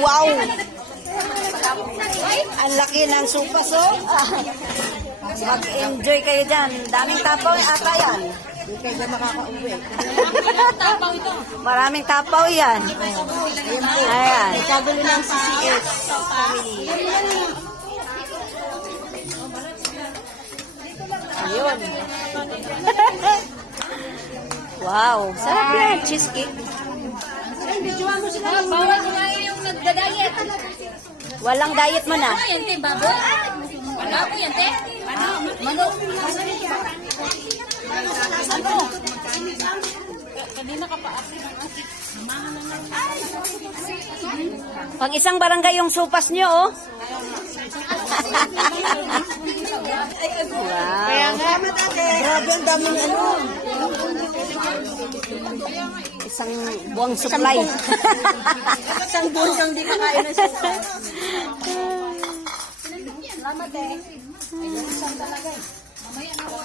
Wow! Ang laki ng supas, oh. Mag-enjoy kayo dyan. Daming tapaw ata yan. Hindi kayo na makaka-uwi. Maraming tapaw yan. Ayan. Kagulo ng CCS family. Ayun. Wow. Sarap yan. Cheesecake. Bawal nga yung nagda-diet. Walang diet mo na. Ano yan, te? Baboy? Wala ko yan, te? Ano? Manok? Ano? Kanina ka pa ate. Pang isang barangay yung supas nyo, oh. Wow. Kaya nga, grabe ang daming ano. Isang buwang supply. Isang buwan kang di kakain ng suka. Salamat, eh. Ayun, isang talaga, eh. Mamaya na ako.